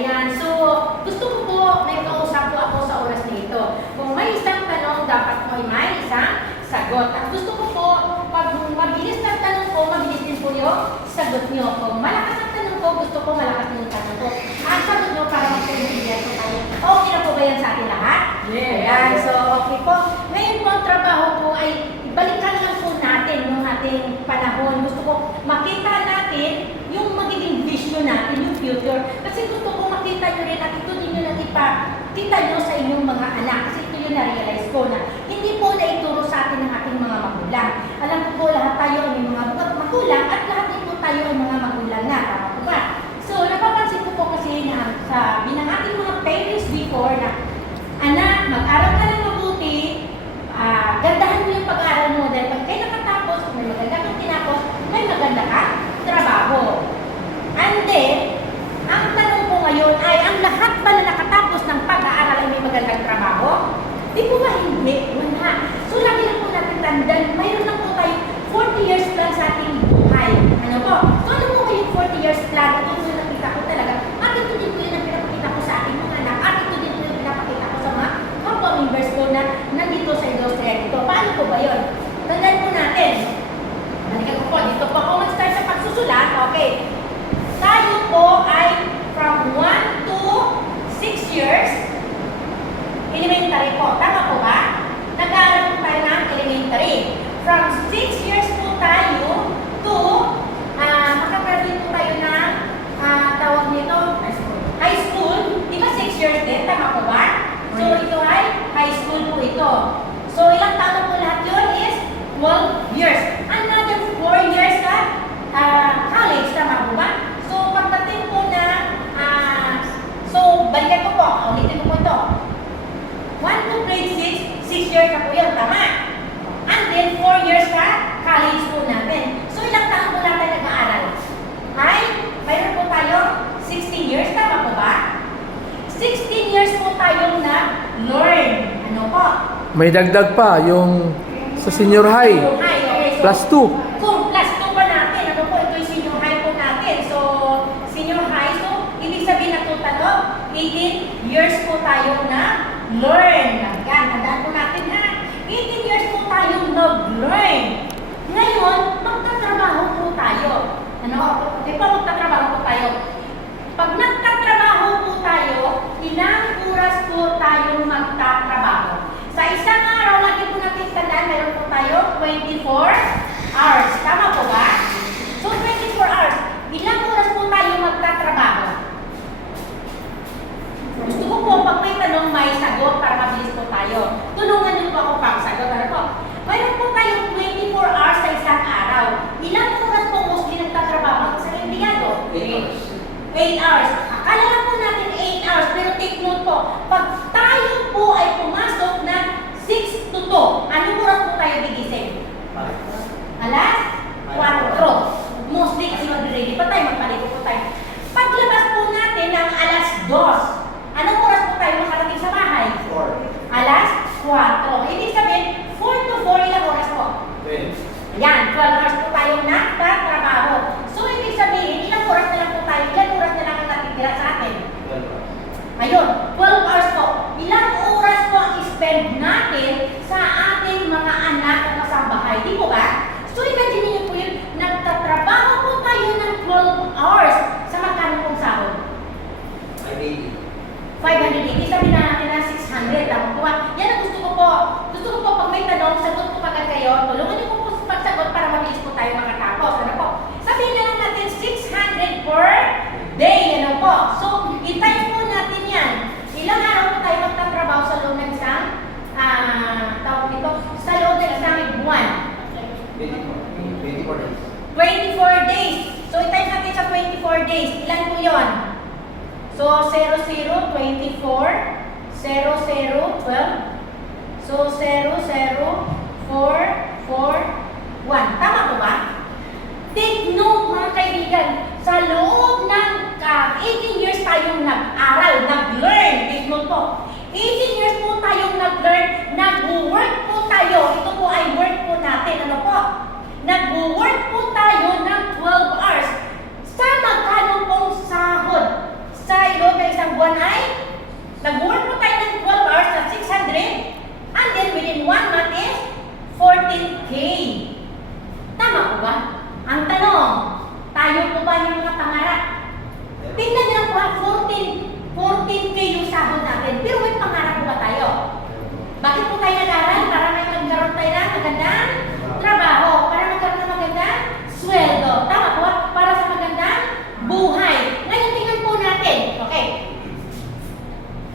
Ayan, so gusto ko po may kausap po ako sa oras na ito. Kung may isang tanong, dapat mo ay may isang sagot. At gusto ko po, pag mabilis na tanong ko, mabilis din po yung sagot nyo. Kung malakas ang tanong ko, gusto ko malakas yung tanong ko. Ang sagot nyo para magpapilihan ko tayo. Okay na po ba yan sa atin lahat? Yes. Ayan, so okay po. Ngayon po ang trabaho po ay balikan lang po natin yung ating panahon. Gusto ko makita natin yung magiging vision natin, yung future. Kasi gusto ko makita nyo rin at ito ninyo na kita nyo sa inyong mga anak. Kasi ito yung na-realize ko na hindi po na ituro sa atin ng ating mga magulang. Alam ko po lahat tayo ay may mga magulang at lahat din po tayo ay mga magulang na. Tama po ba? So napapansin ko po kasi na sabi ng ating mga parents before na anak, mag-aral ka ng mabuti, gandahan mo yung pag-aaral mo dahil pag kayo nakatapos, kung may maganda kang tinapos, may maganda kang trabaho. And then, ang tanong ko ngayon ay, ang lahat ba na nakatapos ng pag-aaral ay may magandang trabaho? Di po ba hindi? Wala. So, lagi lang po natin tandaan, mayroon lang po tayo 40 years plan sa ating buhay. Ano po? So, ano po yung 40 years plan? Ito po yung nakita ko talaga. At ito din po yung pinapakita ko sa ating mga anak. At ito din po yung pinapakita ko sa mga members ko na nandito sa industriya dito. Paano po ba yun? Tandaan po natin. Balikan ko po. Dito po ako mag-start sa pagsusulat. Okay. Tayo po ay from 1 to 6 years elementary po. Tama po ba? Nag-aaral po tayo ng elementary. From 6 years po tayo to makagraduate po tayo ng tawag nito high school. Di ba 6 years din? Tama po ba? So ito ay high school po ito. So ilang taon po lahat yun is 12 years. Another 4 years ka college. Tama po ba? So pagdating po na so balikan ko po. Ulitin ko po ito. 1 to grade 6, 6 years na po yun. Tama. And then 4 years ka college po natin. So ilang taon po natin nag-aaral? Ay, mayroon po tayo 16 years. Tama po ba? 16 years po tayong na-learn. Ano po? May dagdag pa yung sa senior high. Okay, so, Plus 2. Kung plus 2 pa natin, ano po, ito yung senior high po natin. So, senior high, so, ibig sabihin na total 18 years po tayong na-learn. Yan, tandaan po natin ha. 18 years po tayong nag-learn. Ngayon, magtatrabaho po tayo. Ano? Di ba magtatrabaho po tayo? Pag nagtatrabaho po tayo, ilang oras po tayong magtatrabaho? Sa isang araw, lagi po natin tandaan, meron po tayo 24 hours. Tama po ba? So, 24 hours. Ilang oras po tayo magtatrabaho? Gusto ko po, pag may tanong, may sagot para mabilis po tayo. Tulungan niyo po ako pang sagot. Ano po? Mayroon po tayong 24 hours sa isang araw. Ilang oras po mostly nagtatrabaho sa empleyado? 8 hours. Akala lang po natin 8 hours, pero take note po, pag tayo po ay pumasok ng 6 to 2, anong oras po tayo gigising? Alas 4. Mostly kasi mag-ready pa tayo, magpalit po tayo. Paglabas po natin ng alas 2, anong oras po tayo makarating sa bahay? 4. Alas 4. Ibig sabihin, 4 to 4, ilang oras po? 12. Yan, 12 hours po tayong nagtatrabaho. So, ibig sabihin, ilang oras na lang po tayo, ilang oras na lang ang natitira sa atin? 12. Ayun, 12 hours po. Ilang oras po ang spend natin sa ating mga anak at kasambahay? Di po ba? So, imagine niyo po yun, nagtatrabaho po tayo ng 12 hours sa magkano pong sahod? 580. Sabi na natin na 600. Tama po ba? Yan ang gusto ko po. Gusto ko po pag may tanong, sagot po kagad kayo. Tulungan niyo po po sa pagsagot para mabilis po tayo makatapos. Ano po? Sabihin na lang natin 600 per day. Ano po? So, i-time po natin yan. Ilang araw po tayo magtatrabaho sa loob ng isang tawag nito, sa loob ng isang buwan? 24 days. 24 days. So, i-time natin sa 24 days. Ilan po yon? So, 00, 24, 00, 12. So, 00, 4, 4, 1. Tama po ba? Take note mga kaibigan, sa loob ng 18 years tayong nag-aral, nag-learn. Take note po. 18 years po tayong nag-learn, nag-work po tayo. Ito po ay work po natin. Ano po? Nag-work po tayo ng 12 hours. Sa magkano pong sahod? Sa loob ng 14K yung sahod natin. Pero may pangarap po ba tayo? Bakit po tayo nag-aral? Para may magkaroon tayo ng magandang trabaho. Para magkaroon ng magandang sweldo. Tama po? Para sa magandang buhay. Ngayon, tingnan po natin. Okay.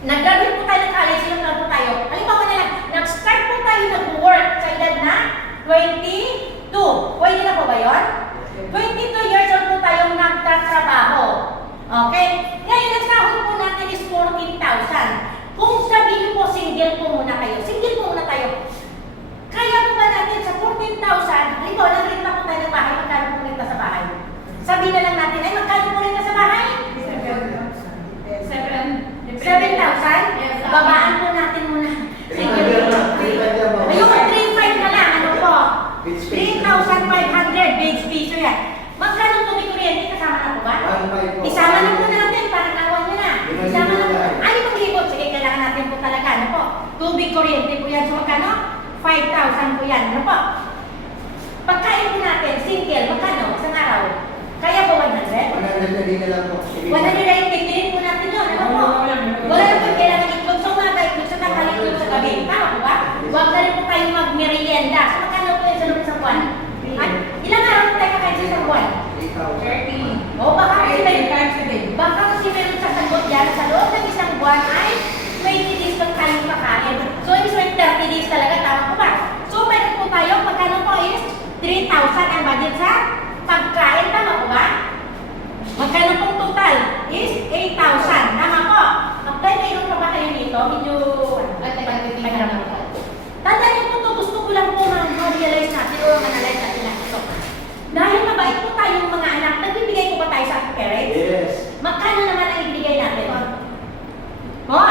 Nag-graduate po tayo ng college. Ilang taon po tayo? Halimbawa na lang, nag-start po tayo nag-work sa edad na 22. Pwede na po ba yun? 22 years old po tayong nagtatrabaho. Okay? Ngayon, nagsahod po natin is 14,000. Kung sabihin po, single po muna kayo. Single po muna tayo. Kaya po ba natin sa 14,000, halimbawa, nag-renta po tayo ng bahay, magkano po renta sa bahay? Sabihin na lang natin, ay magkano po renta sa bahay? 7,000? Babaan po natin muna. Single po. Ayun, 3,500 na lang. Ano po? 3,500 base fee. So yan. Magkano tubig kuryente? Kasama na po ba? Isama na po natin. Parang awan nyo na. Isama na po. Ay, maglibot. Sige, kailangan natin po talaga. Ano po? Tubig kuryente po yan. So magkano? 5,000 po yan. Ano po? Pagkain po natin, single, magkano? Isang araw? Kaya ba 100? 100 ay tipirin po natin yun. Ano po? Wala na po kailangan itlog sa umaga, itlog sa tanghali, itlog sa gabi. Tama po ba? Huwag na rin po tayo mag-merienda. So magkano po yan sa loob sa buwan? At ilang araw po tayo kakain sa isang buwan? 30. O baka kasi meron sa sagot dyan, sa loob ng isang buwan ay 20 days lang tayo kakain. So ibig sabihin 30 days talaga, tama po ba? So meron po tayo, magkano po is 3,000 ang budget sa pagkain, tama po ba? Magkano pong total is 8,000, tama po? Apply mayroon pa ba kayo dito? Medyo tandaan niyo po ito, gusto ko lang po ma-realize natin o ma-analyze natin lang ito. Dahil mabait po tayong mga anak, nagbibigay po ba tayo sa parents? Yes. Magkano naman ang ibigay natin? Po?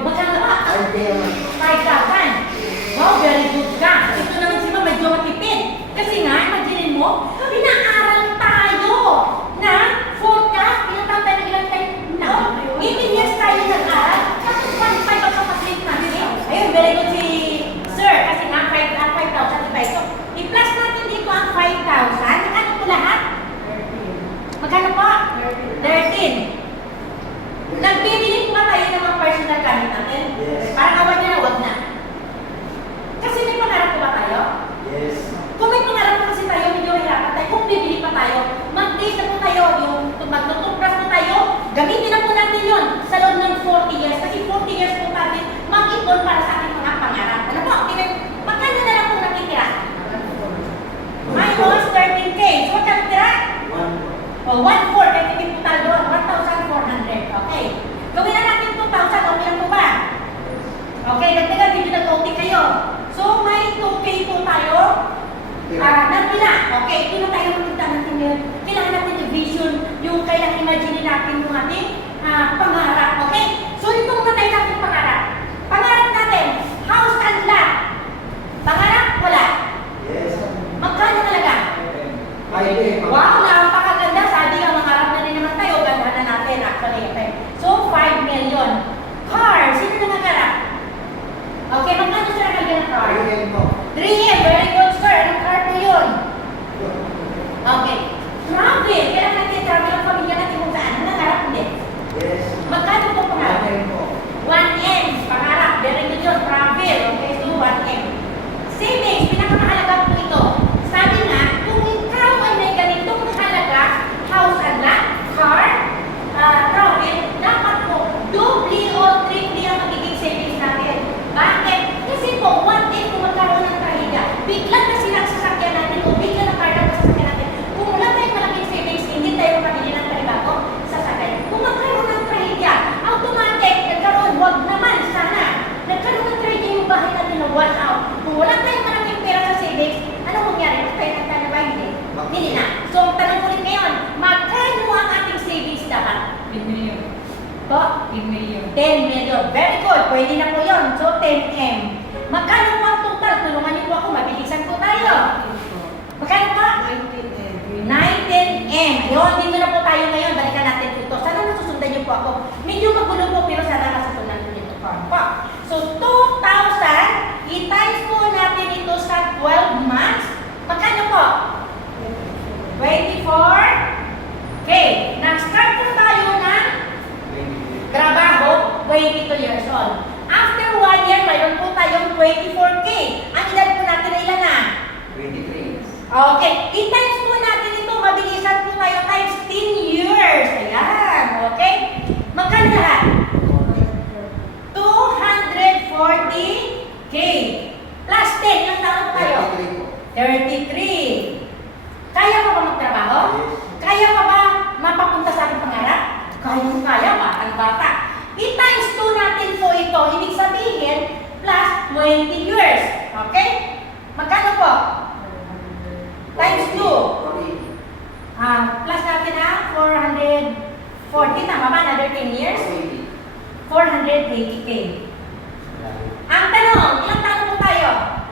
Magkano ba? 5,000. Wow, very good ka. Ito naman si Ma, medyo matipid. Kasi nga, imagine mo, pinaaral tayo na forecast, ilang taon tayo nag-ilang tayo? 18 years tayo nag-aral. Tapos 1.5 ang kapatid natin. Ayun, very good si Sir. Kasi nga, 5,000 diba? So, i-plus natin dito ang 5,000. Magkano po lahat? Magkano po? 13. Nagbibili po ba tayo ng mga personal gamit natin? Yes. Parang awan niya na, wag na. Kasi may pangarap po ba tayo? Yes. Kung may pangarap po kasi tayo, medyo hirapan tayo. Kung bibili pa tayo, mag-taste na po tayo. Yung magtutupras po tayo, gamitin na po natin yun sa loob ng 40 years. Kasi 40 years po natin mag-ipon para sa ating mga pangarap. Ano po? Magkano na lang po nakitira? May was 13K. So, magkano tira? 1,400. Kaya tipid po tayo doon. 1,400. Okay. Gawin na natin 2,000. Okay lang po ba? Okay, dagdagan. Medyo nag-OT kayo. So, may 2K po tayo. Nagpila. Okay, ito na tayo magpunta natin yun. Kailangan natin yung vision, yung kailangan imagine natin yung ating pangarap. Okay? So, ito muna tayo natin pangarap. Pangarap natin, house and lot. Pangarap, wala. Yes. Magkano talaga? Wow, napakaganda. Sabi nga, mangarap na rin naman tayo. Ganda na natin actually. Okay. So, 5 million. Car, sino na mangarap? Okay, magkano sila kagyan ng car? 3M, very good sir. Anong car po yun? Okay. Travel. Kailangan natin travel ang pamilya natin kung saan. Ano nangarap hindi? Yes. Magkano po pangarap? 1M. Pangarap. Very good yun. Travel. Okay, so 1M. Savings. Pinakamahalaga po ito. Sabi nga, kung ikaw ay may ganitong halaga, house and lot, car, travel, dapat po, doble o triple ang magiging savings natin. Bakit? Kasi po, one day kung magkaroon ng trahedya, biglang na sinasasakyan natin o biglang na karga sa sasakyan natin. Kung wala tayong malaking savings, hindi tayo makabili ng panibago sasakyan. Kung magkaroon ng trahedya, automatic, nagkaroon, wag naman, sana. Nagkaroon ng trahedya yung bahay natin na 1 out. Kung wala tayong malaking pera sa savings, anong mangyari? Tayo nagtana ba? Hindi na. So, ang tanong ulit ngayon, magkano ang ating savings dapat? 10 million. Po? 10 million. 10 million. Very good. Pwede na po yun. So, 10M. Magkano po ang total? Tulungan niyo po ako. Mabilisan po tayo. Magkano po? 19M. Yun, dito na po tayo ngayon. Balikan natin po ito. Sana nasusundan niyo po ako. Medyo magulo po, pero sana nasusundan niyo dito po. So, 2,000. I-times po natin ito sa 12 months. Magkano po? 24. Okay. Nag-start po tayo ng 22 years old. After 1 year, mayroon po tayong 24K. Ang edad po natin ay ilan na? 23. Okay. I-times po natin ito. Mabilisan po tayo times 10 years. Ayan. Okay? Magkano lahat? 240K. Plus 10. Ilang taon po tayo? 33. Kaya pa ba magtrabaho? Kaya pa ba mapapunta sa ating pangarap? Kaya pa, ang bata. I-times 2 natin po ito. Ibig sabihin, plus 20 years. Okay? Magkano po? Times 2. Plus natin 440. Tama ba? Another 10 years? 480K. Ang tanong, ilang taon po tayo?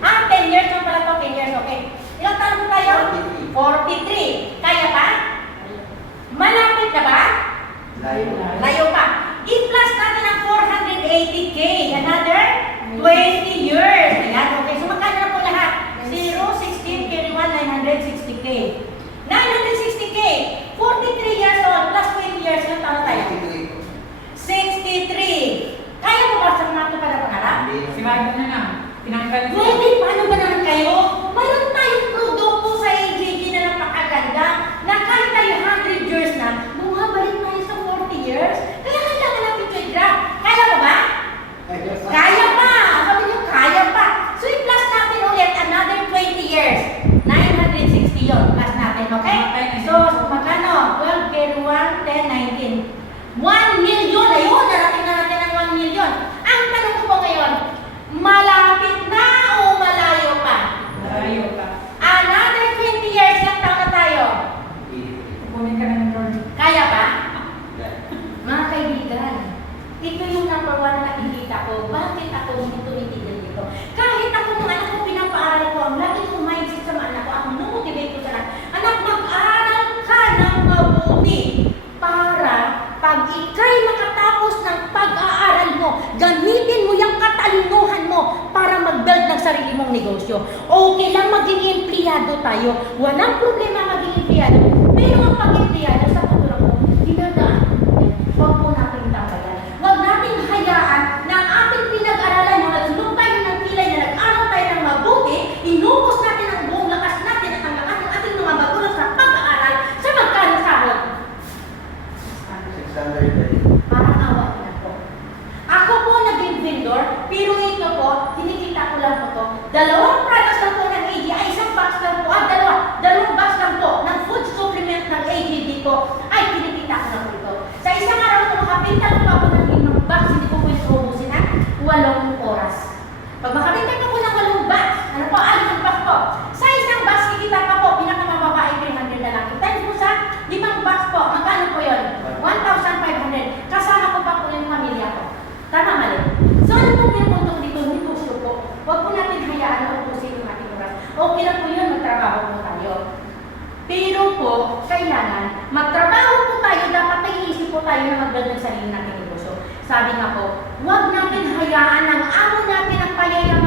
10 years lang pala to, 10 years, okay. Ilang taon po tayo? 43. Kaya pa? Malapit na ba? Layo pa. I-plus natin ang 480K. Another 20 years. Ayan, okay. So magkano na po lahat? 0, 16, carry 1, 960K. 960K. 43 years old plus 20 years. Ilang taon tayo? 63. Kaya mo ba sa mga ito para pangarap? Si Marco na lang. Pinanggal ko. Pwede, paano ba naman kayo? Mayroon tayong produkto sa AJG na napakaganda na kahit tayo 100 years na, bumabalik tayo sa 40 years. Kaya kailangan natin ito i-grab. Kaya mo ba? Kaya pa! Sabi niyo, kaya pa. So, i-plus natin ulit another 20 years. 960 yun. Plus natin, okay? So, magkano? 12, carry 1, 10, 19. 1 million! Ayun, narating na natin ang 1 million. Ang tanong ko po ngayon, malapit na o malayo pa? Malayo pa. Another 20 years lang taon na tayo. Kukunin ka na ng Lord. Kaya pa? Mga kaibigan, ito yung number 1 na nakikita ko. Bakit ako hindi tumitigil dito? Kahit ako ng anak ko, pinapaaral ko, ang lagi kong mindset sa mga anak ko, ako nung-motivate ko sa anak, anak, mag-aral ka ng mabuti para pag ikay makatapos ng pag-aaral mo, gamitin mo yung katalinuhan mo para mag-build ng sarili mong negosyo. Okay lang maging empleyado tayo. Walang problema maging empleyado. Pero ang pag-empleyado sa katulad mo, dinadaan. Huwag po natin tambayan. Huwag natin hayaan na ang ating pinag-aralan mo, nagsulong tayo ng pilay na nag-aral tayo ng mabuti, inubos natin ang buong lakas natin at ang lakas ng ating mga magulang sa pag-aaral sa magkano sahod. 600. Parang awa na po. Ako po naging vendor, pero ito po, kinikita ko lang po to. Dalawang products lang po ng AG, ay isang box lang po, dalawang box lang po ng food supplement ng AGD po, ay kinikita ko na po ito. Sa isang araw ko, makabenta ko pa po ng 5 box, hindi ko pwede ubusin na 8 oras. Pag makabenta ko po ng 8 box, ano po, 5 box po. Sa isang box, kikita ka po, pinakamababa ay 300 na lang. Times po sa 5 box po, magkano po yun? 1,500. Kasama ko pa po yung pamilya ko. Tama mali. So ano po yung punto dito? Negosyo po. Huwag po natin hayaan na ubusin yung ating oras. Okay lang po yun, magtrabaho po tayo. Pero po, kailangan, magtrabaho po tayo, dapat may iisip po tayo na mag-build ng sarili nating negosyo. Sabi nga po, huwag natin hayaan ang amo natin ang payayaman